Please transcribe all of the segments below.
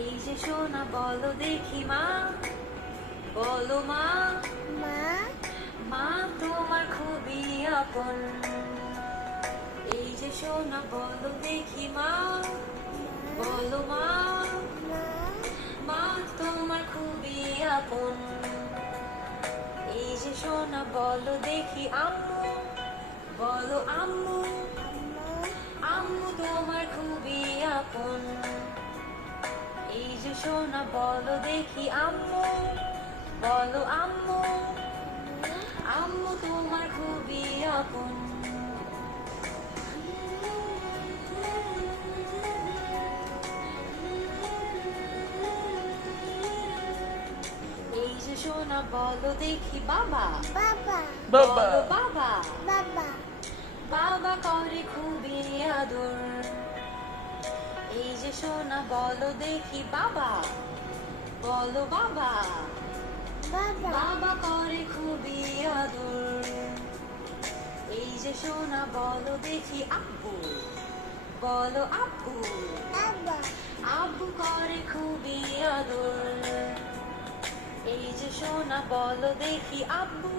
এই যে সোনা বলো দেখি মা, বলো মা, মা মা তোমার খুবই আপন। এই যে সোনা বলো দেখি মা, বলো মা, মা মা তোমার খুবই আপন। এই যে সোনা বলো দেখি আম্মু, বলো আম্মু, আম্মু তোমার খুবই আপন। এই যে সোনা বলো দেখি আম্মু, বলো আম্মু, আম্মু তোমার খুবই আপন। এই যে সোনা বলো দেখি বাবা, বাবা বলো বাবা, বাবা বাবা করে খুবই আদর। এই যে সোনা বলো দেখি বাবা, বলো বাবা, বাবা বাবা করে খুবই আদর। এই যে সোনা বলো দেখি আব্বু, বলো আব্বু, বাবা আব্বু করে খুবই আদর। এই যে সোনা বলো দেখি আব্বু,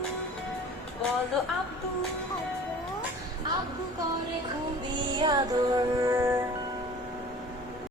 বলো আব্বু, আব্বু করে খুবই আদর।